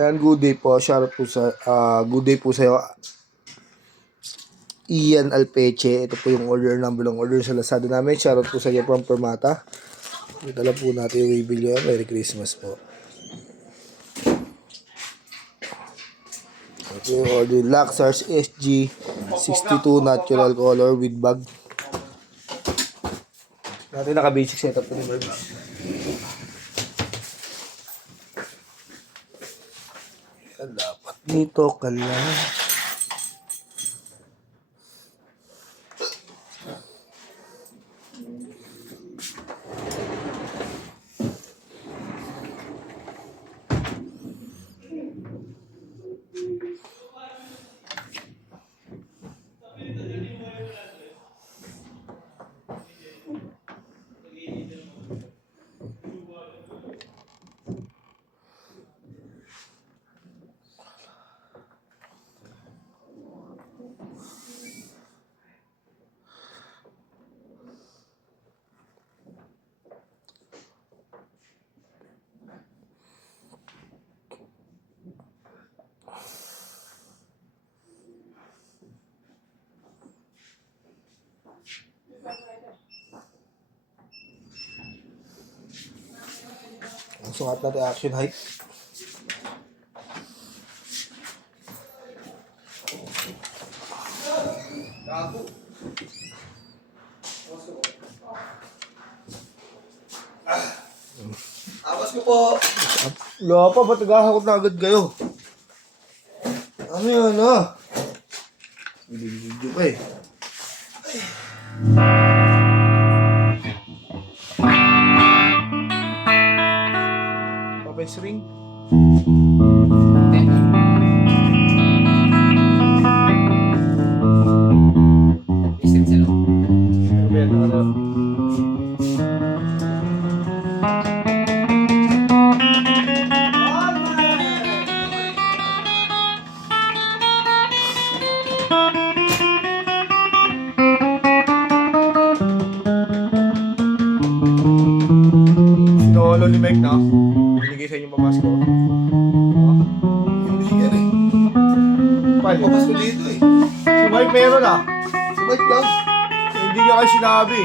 Ayan, good day po. Shoutout po sa, good day po sa'yo. Ian Alpeche. Ito po yung order number ng order sa Lazada namin. Shoutout po sa iyo from Permata. Dala po natin yung Weebill yun. Merry Christmas po. Ito yung order. Laxars SG 62 natural color with bag. Natin naka-basic setup po ni Mervis. Dapat dito ka lang. Ang sukat na reaction height. Awas ko po. Wala pa, ba't naghahakot na agad kayo? Ano yan, ha? Video pa eh. Papes ring. Sinolo ni Mike, no? Binigay sa inyong pamasko. Hindi yan eh. Pali. Papas ko dito eh. Si Mike meron ah. Sabay lang. Hindi niya kayo sinabi.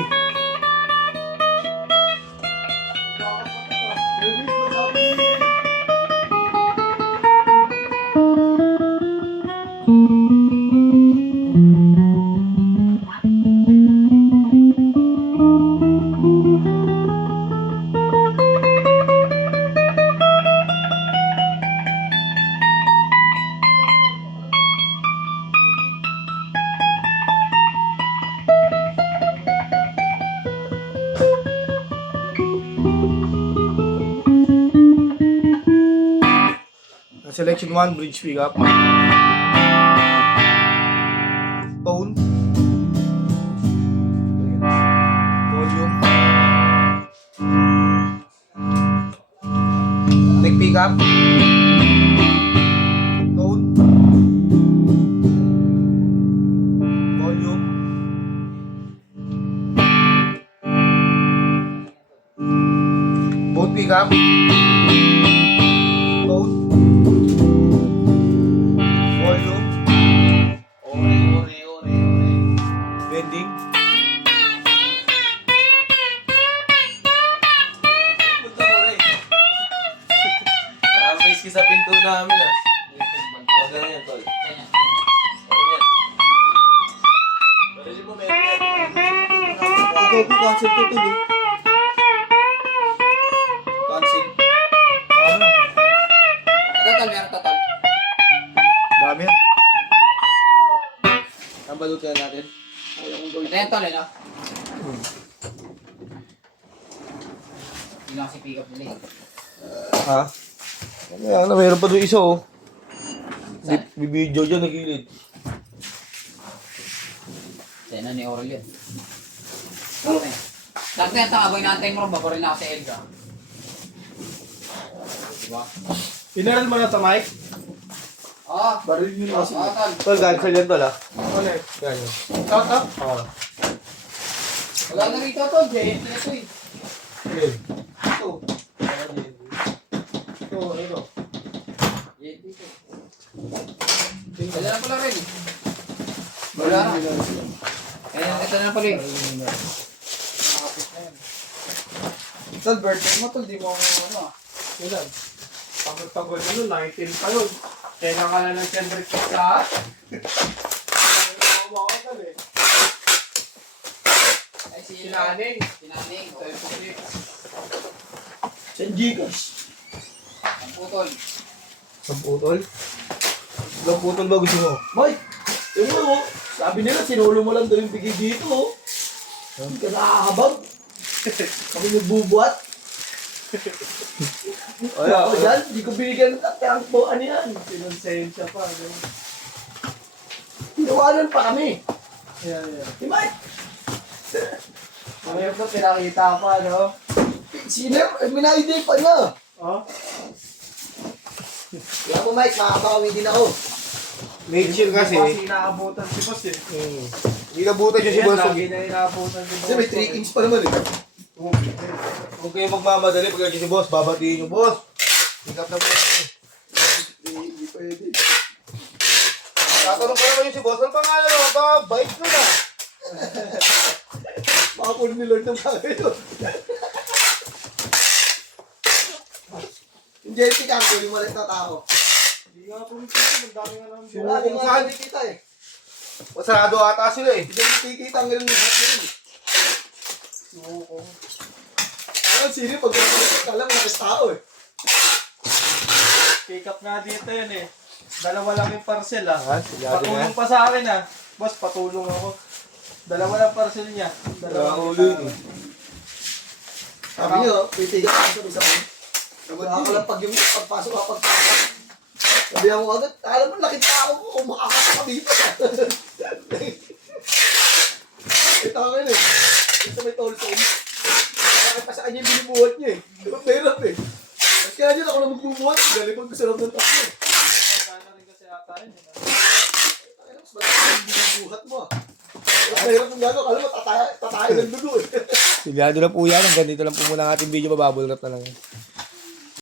Selection 1, bridge pickup. Tone. Volume. Neck pickup. Tone. Volume. Both pickup. Tone. Volume. Bending. Miss ka sa pinto namin ah. Huwag na yan, tol. Ganyan. Barili mo, meron yan. Ikaw po, cancel to tuloy. Cancel. Ano? Total, meron total. Dami yan. Ang balutan natin. Ito yung tol, no? Hindi na kasi pick up nila eh. Ha? Ano yan? Mayroon pa doon isa oh. Saan? Bibidyo dyan, nagilid. Sa'yo na ni Oral yun. Okay. Lahat na yung tangaboy natin mo, babarin na kasi Elga. Diba? Pineral mo na ito, Mike? Oo. Baril nyo na kasi. Oo, tol. Tol, cancel yan tol ah. Ulit. Ganyan. Top, top? Oo. Wala na rito, tol. Giant na ito eh. Okay. Ito. Ito, ito. Giant Wala na pala rin. Wala na. Kaya ito na pala eh. Tol, birthday mo, tol, di mo ano ah. Kailan? Pagod-pagod ano, 19 pa yun. Kailan ka na ng siyempre sa Ay, si Sinaning. Sinaning. Ito yung pukli. San Gcash. Ang putol. Ang putol? Ilang putol ba gusto mo? Boy, yung mo, sabi nila, sinulo mo lang daw yung bigay dito, oh. Hindi ka nakahabang. Kami nagbubuhat. Ako dyan, hindi ko binigyan ng takbo, ano yan? Sinonsensya pa. Ano? Tinawanan pa kami. Yeah, yeah. Di ba? Ngayon to, pinakita pa, no? Sino? Minaiday pa niya. Oh? Kaya mo, Mike, makakabawi din ako. Make sure kasi. Kasi inaabutan si boss eh. Inabutan niyo si Ayan, Boss. lagi na inaabutan si boss. Kasi may 3 kings pa naman eh. Huwag kayo magmamadali pag si Boss, babatiin niyo, Boss. Hingap na po. Hindi pwede. Tatanong pa naman yung si Boss, ano pangalan mo? Baka bike na na. Makapulo ni Lord ng bagay doon. Yung Jelty Kang, hindi mo ulit na tao. Hindi nga po nito, magdami nga lang. Wala Kung nga saan? hindi kita eh. Masarado ata sila eh. Hindi mo kikita ang ganun yung hot na yun. Suko. Ano, sino pag alam mo nakis tao eh. Pick up nga dito yun eh. Dalawa lang yung parcel ah. Sigado Patulong pa sa akin ah. Boss, patulong ako. Dalawa lang parcel niya. Dalawa Dalawa ulo yun eh. Sabi niyo, pitigan ka sa isa mo. Wala ka lang pag yung pagpasok ka pagpasok. Sabi ako agad, alam mo, laki tao ko kung makakata ka dito. Ito ako yun eh. Ito may toll zone. Bakit pa sa kanya yung binibuhat niya eh. Diba mahirap eh. Mas kaya dyan ako na magbubuhat. Galipag ko sa loob ng takbo eh. Sana rin kasi ata yun eh. Ay, mas malaki yung binibuhat mo ah. Mas mahirap yung gano'n. Alam mo, tatay ng dugo eh. Sigado na po yan. Hanggang dito lang po muna ang ating video. Bababol wrap na lang.